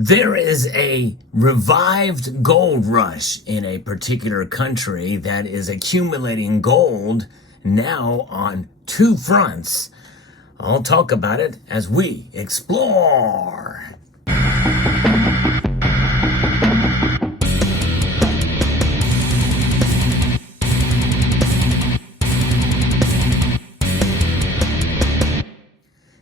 There is a revived gold rush in a particular country that is accumulating gold now on two fronts. I'll talk about it as we explore.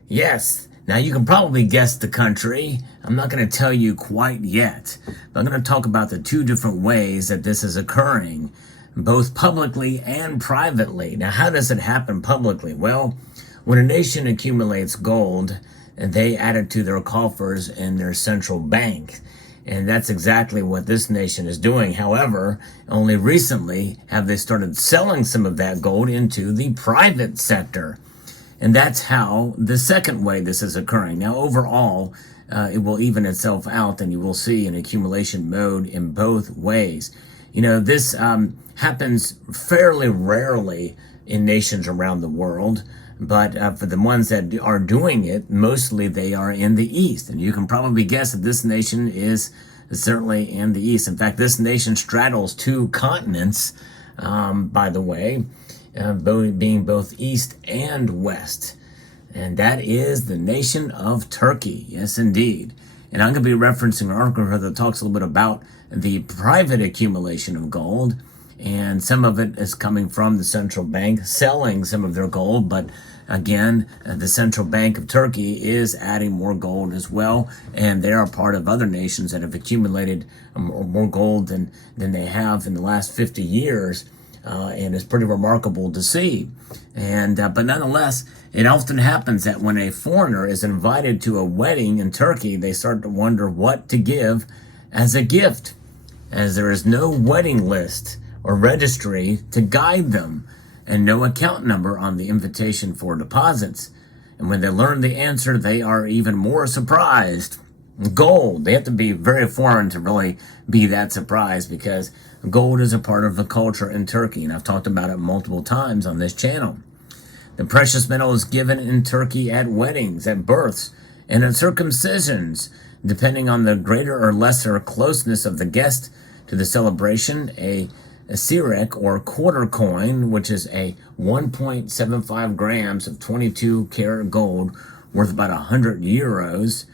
Yes, now you can probably guess the country. I'm not going to tell you quite yet, but I'm going to talk about the two different ways that this is occurring, both publicly and privately. Now, how does it happen publicly? Well, when a nation accumulates gold, they add it to their coffers in their central bank. And that's exactly what this nation is doing. However, only recently have they started selling some of that gold into the private sector. And that's how the second way this is occurring. Now, overall, it will even itself out, and you will see an accumulation mode in both ways. You know, this happens fairly rarely in nations around the world, but for the ones that are doing it, mostly they are in the East. And you can probably guess that this nation is certainly in the East. In fact, this nation straddles two continents, by the way. Being both east and west. And that is the nation of Turkey. Yes, indeed. And I'm going to be referencing an article here that talks a little bit about the private accumulation of gold. And some of it is coming from the central bank selling some of their gold. But again, the central bank of Turkey is adding more gold as well. And they are part of other nations that have accumulated more gold than they have in the last 50 years. And it's pretty remarkable to see. And but nonetheless, it often happens that when a foreigner is invited to a wedding in Turkey, they start to wonder what to give as a gift, as there is no wedding list or registry to guide them, and no account number on the invitation for deposits. And when they learn the answer, they are even more surprised. Gold. They have to be very foreign to really be that surprised, because gold is a part of the culture in Turkey, and I've talked about it multiple times on this channel. The precious metal is given in Turkey at weddings, at births, and at circumcisions, depending on the greater or lesser closeness of the guest to the celebration. A sirek, or quarter coin, which is a 1.75 grams of 22 karat gold worth about 100 euros,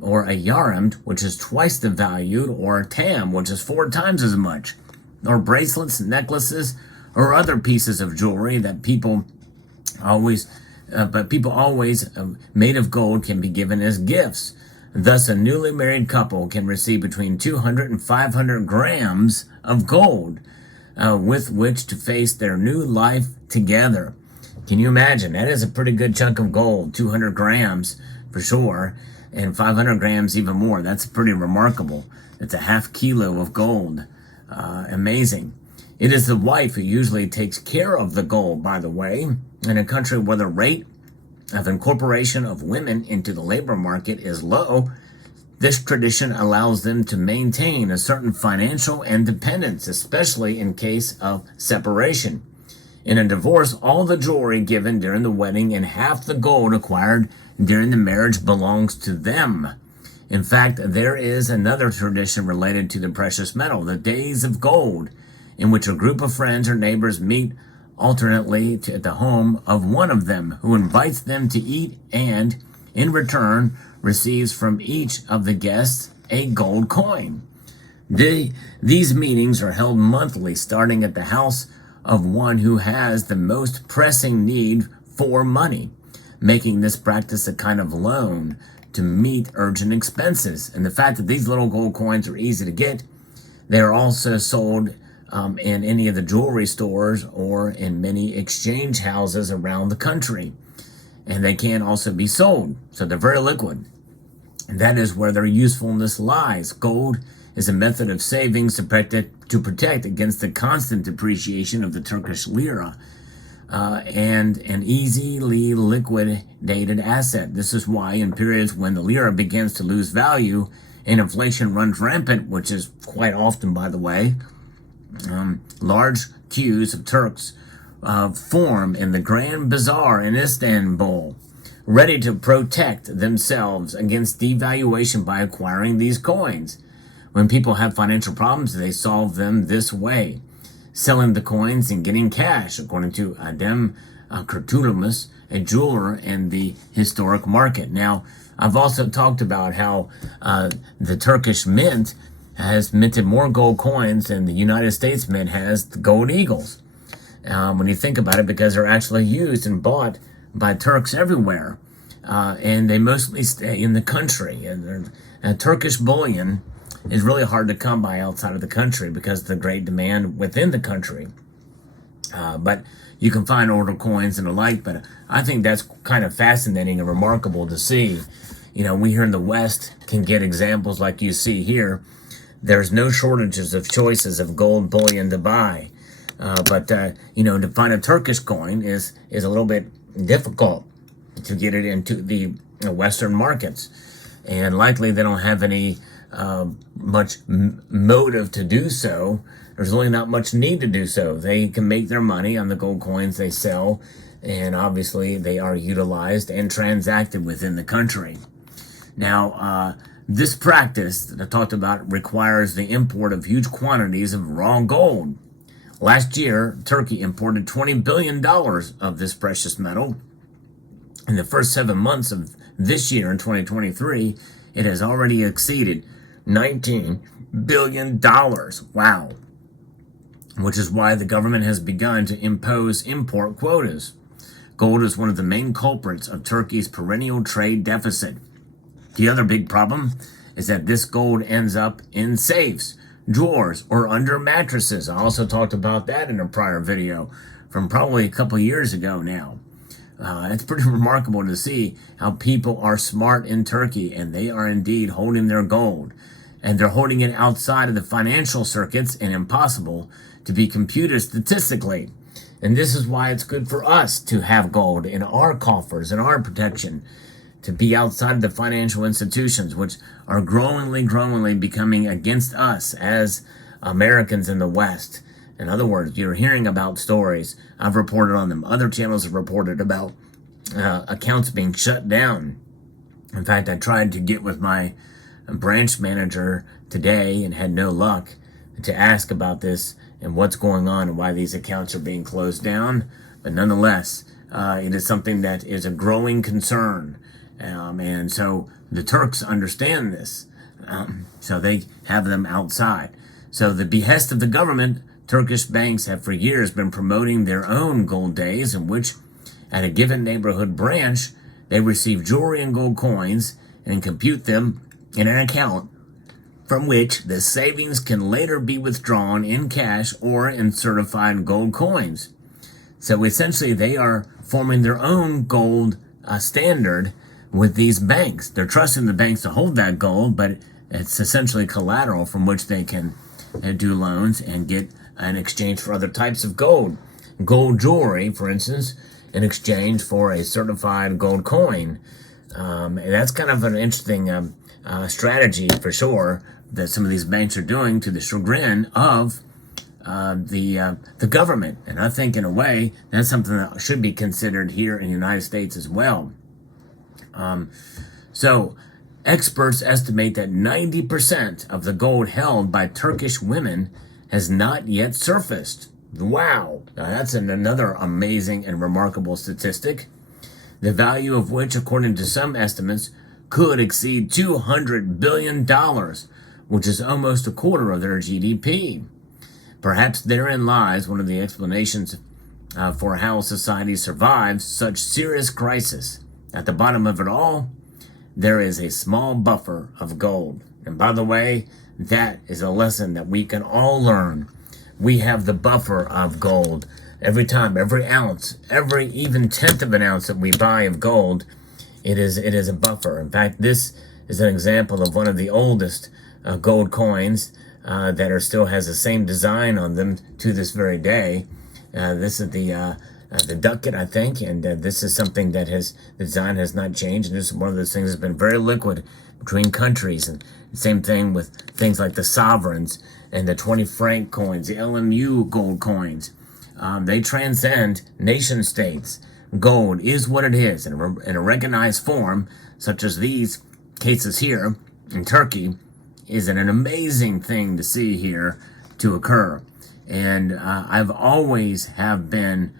or a yarem, which is twice the value, or a tam, which is 4 times as much, or bracelets, necklaces, or other pieces of jewelry that people always made of gold can be given as gifts. Thus, a newly married couple can receive between 200 and 500 grams of gold with which to face their new life together. Can you imagine? That is a pretty good chunk of gold, 200 grams for sure. And 500 grams even more. That's pretty remarkable. It's a half kilo of gold. Amazing. It is the wife who usually takes care of the gold, by the way. In a country where the rate of incorporation of women into the labor market is low, this tradition allows them to maintain a certain financial independence, especially in case of separation. In a divorce, all the jewelry given during the wedding and half the gold acquired during the marriage belongs to them. In fact, there is another tradition related to the precious metal, the Days of Gold, in which a group of friends or neighbors meet alternately at the home of one of them, who invites them to eat and, in return, receives from each of the guests a gold coin. These meetings are held monthly, starting at the house of one who has the most pressing need for money, making this practice a kind of loan to meet urgent expenses. And the fact that these little gold coins are easy to get, they are also sold in any of the jewelry stores or in many exchange houses around the country. And they can also be sold, so they're very liquid. And that is where their usefulness lies. Gold is a method of savings to protect against the constant depreciation of the Turkish lira, and an easily liquidated asset. This is why in periods when the lira begins to lose value and inflation runs rampant, which is quite often, by the way, large queues of Turks form in the Grand Bazaar in Istanbul, ready to protect themselves against devaluation by acquiring these coins. When people have financial problems, they solve them this way: selling the coins and getting cash, according to Adem Kurtulmus, a jeweler in the historic market. Now, I've also talked about how the Turkish mint has minted more gold coins than the United States Mint has the gold eagles. When you think about it, because they're actually used and bought by Turks everywhere, and they mostly stay in the country. And Turkish bullion is really hard to come by outside of the country because of the great demand within the country. But you can find older coins and the like, but I think that's kind of fascinating and remarkable to see. You know, we here in the West can get examples like you see here. There's no shortages of choices of gold bullion to buy. But to find a Turkish coin is a little bit difficult to get it into the Western markets. And likely they don't have any much motive to do so. There's really not much need to do so. They can make their money on the gold coins they sell, and obviously they are utilized and transacted within the country. Now, this practice that I talked about requires the import of huge quantities of raw gold. Last year, Turkey imported $20 billion of this precious metal. In the first 7 months of this year, in 2023, it has already exceeded $19 billion. Wow. Which is why the government has begun to impose import quotas. Gold is one of the main culprits of Turkey's perennial trade deficit. The other big problem is that this gold ends up in safes, drawers, or under mattresses. I also talked about that in a prior video from probably a couple years ago now. It's pretty remarkable to see how people are smart in Turkey, and they are indeed holding their gold. And they're holding it outside of the financial circuits and impossible to be computed statistically. And this is why it's good for us to have gold in our coffers and our protection, to be outside of the financial institutions, which are growingly becoming against us as Americans in the West. In other words, you're hearing about stories. I've reported on them. Other channels have reported about accounts being shut down. In fact, I tried to get with my branch manager today and had no luck to ask about this and what's going on and why these accounts are being closed down. But nonetheless, it is something that is a growing concern. And so the Turks understand this. So they have them outside. So the behest of the government, Turkish banks have for years been promoting their own gold days, in which at a given neighborhood branch, they receive jewelry and gold coins and compute them in an account from which the savings can later be withdrawn in cash or in certified gold coins. So essentially they are forming their own gold standard with these banks. They're trusting the banks to hold that gold, but it's essentially collateral from which they can do loans and get in exchange for other types of gold. Gold jewelry, for instance, in exchange for a certified gold coin. And that's kind of an interesting strategy for sure that some of these banks are doing to the chagrin of the government. And I think in a way that's something that should be considered here in the United States as well. So experts estimate that 90% of the gold held by Turkish women has not yet surfaced. Wow, now that's another amazing and remarkable statistic, the value of which, according to some estimates, could exceed $200 billion, which is almost a quarter of their GDP. Perhaps therein lies one of the explanations for how society survives such serious crisis. At the bottom of it all, there is a small buffer of gold. And by the way, that is a lesson that we can all learn. We have the buffer of gold. Every time, every ounce, every even tenth of an ounce that we buy of gold, it is a buffer. In fact, this is an example of one of the oldest gold coins that are still has the same design on them to this very day. This is the ducat, I think, and this is something that the design has not changed, and this is one of those things that's been very liquid between countries. And the same thing with things like the sovereigns and the 20 franc coins, the LMU gold coins. They transcend nation states. gold is what it is in a recognized form, such as these cases here in Turkey, is an amazing thing to see here to occur. And I've always have been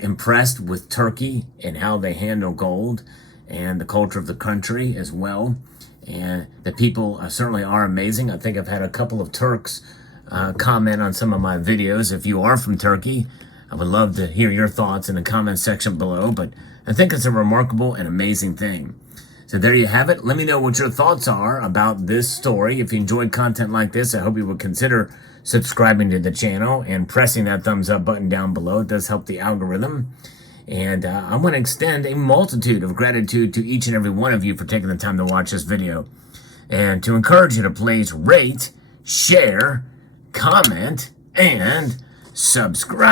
impressed with Turkey and how they handle gold and the culture of the country as well. And the people certainly are amazing. I think I've had a couple of Turks comment on some of my videos. If you are from Turkey, I would love to hear your thoughts in the comment section below. But I think it's a remarkable and amazing thing. So there you have it. Let me know what your thoughts are about this story. If you enjoyed content like this, I hope you would consider subscribing to the channel and pressing that thumbs up button down below. It does help the algorithm. And I want to extend a multitude of gratitude to each and every one of you for taking the time to watch this video. And to encourage you to please rate, share, comment, and subscribe.